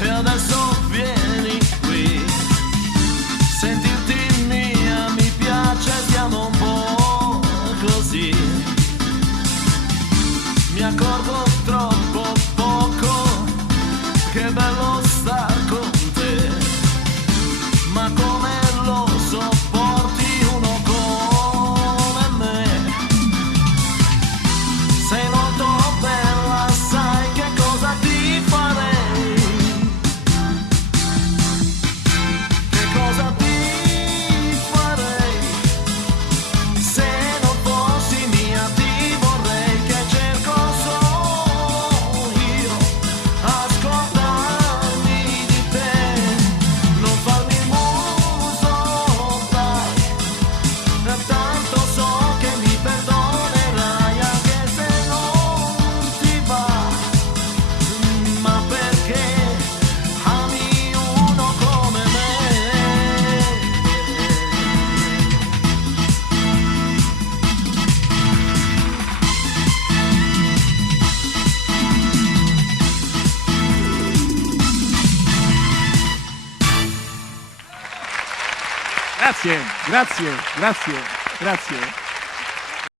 E adesso vieni qui, sentirti mia mi piace, stiamo un po' così. Mi accorgo troppo poco, che bello star con te, ma come lo sopporti uno come me? Sei molto bella, sai che cosa ti farei? Che cosa ti farei? Se non fossi mia ti vorrei, che cerco solo io, ascoltarmi di te, non farmi il muso, dai, tanto so che mi perdonerai anche se non ti va, ma perché ami uno come me? Grazie, grazie, grazie, grazie.